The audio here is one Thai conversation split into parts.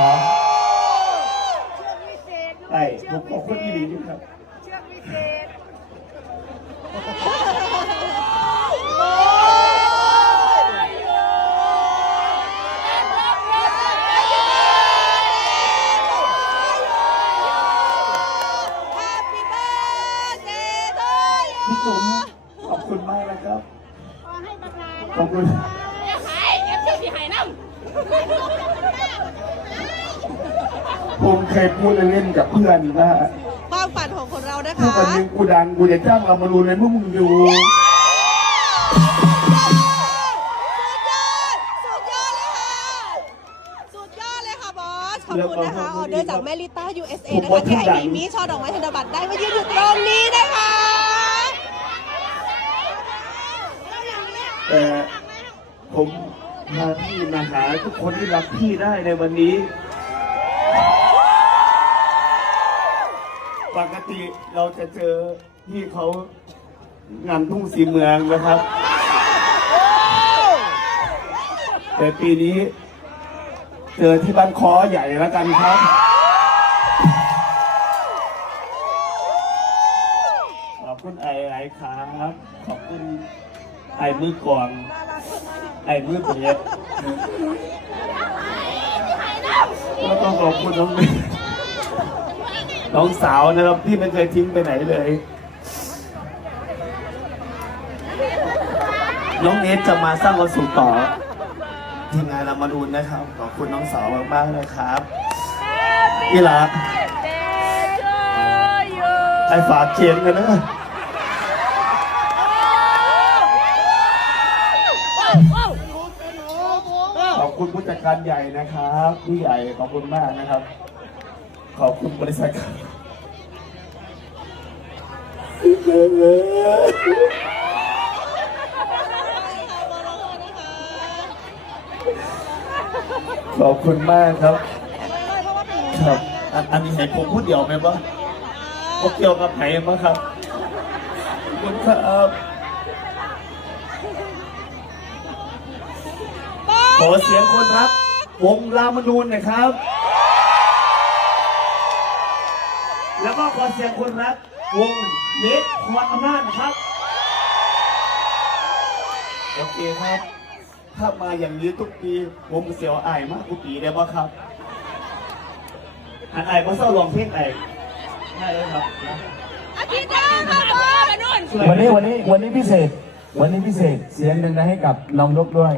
ขอเชือกวิเศษไอ้ผมขอบคุณอีหลีครับ เชือกวิเศษพี่จุ๋มขอบคุณมากนะครับ ขอให้ประธานขอบคุณขายเอฟซีที่หายน้ ผมเคยพูดเล่นๆกับเพื่อนว่าความฝันของคนเรานะถ้าคะวันหนึงกูดังกูจะจ้างเรามารูนในพวกมึงอยู่สุดยอด สุดยอดเลยค่ะ สุดยอดเลยค่ะบอส ขอบคุณนะคะ ออเดอร์จากแม่ลิต้า USA นะคะที่ให้มีมีช่อดอกไม้ธนบัตรได้มายืนอยู่ตรงนี้นะคะ แต่ผมพาพี่มา หาทุกคนที่รักพี่ได้ในวันนี้ ปกติเราจะเจอพี่เขางานทุ่งสีเมืองนะครับ แต่ปีนี้ เจอที่บ้านคอใหญ่แล้วกันครับ ขอบคุณไอ้ไอ้ครับ ขอบคุณไอ้มือกองไอ้มือเปีย กแล้วก็ขอบคุณน้องเมย์น้องสาวนะครับที่ไม่เคยทิ้งไปไหนเลย น้องเนทจะมาสร้างความสุขต่อทีมงานเรามาดูนะครับ ขอบคุณน้องสาวมากๆนะครับพี่ละไอ้ฝากเขียนกันนะ คุณผู้จัดการใหญ่นะครับพี่ใหญ่ขอบคุณมากนะครับ ขอบคุณบริษัทครับขอบคุณมากครับ ครับ อันอันนี้ให้ผมพูดเดียวไหมวะพวกเกี่ยวกับไหนบ้างครับขอบคุณครับ ขอเสียงคนรัก วงรามนูนหน่อยครับ แล้วก็ขอเสียงคนรัก วงเล็กพรอำนาจนะครับ โอเคครับ ถ้ามาอย่างนี้ทุกปีผมเสียวอายมากทุกปีได้ปะครับ อันอายก็เศร้าลองเพลงอายได้เลยครับนะอาทิตย์หน้าค่ะบอสนุ่นช่วยวันนี้วันนี้วันนี้พิเศษ วันนี้พิเศษเสียงหนึ่งนะให้กับน้องนกด้วย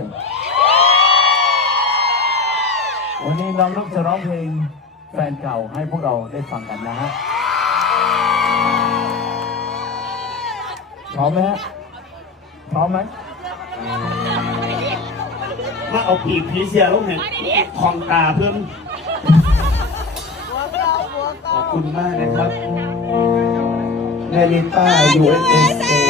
วันนี้น้องนกจะร้องเพลงแฟนเก่าให้พวกเราได้ฟังกันนะฮะพร้อมไหมฮะพร้อมไหมมาเอาปีกผีเสียลงเห็นของตาเพิ่มขอบคุณมากนะครับแมริต้า USA